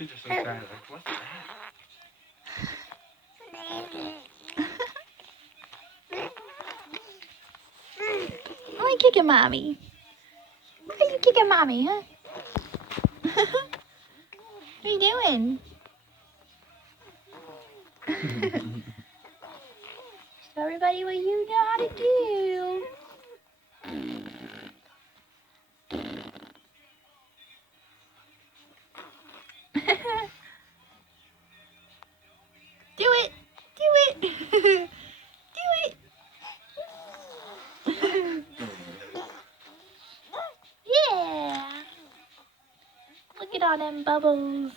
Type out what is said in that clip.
She's just so sad. Like, what's that? Why are you kicking mommy? Why are you kicking mommy, huh? What are you doing? Show everybody what you know how to do. Do it! Do it! Do it! Yeah! Look at all them bubbles.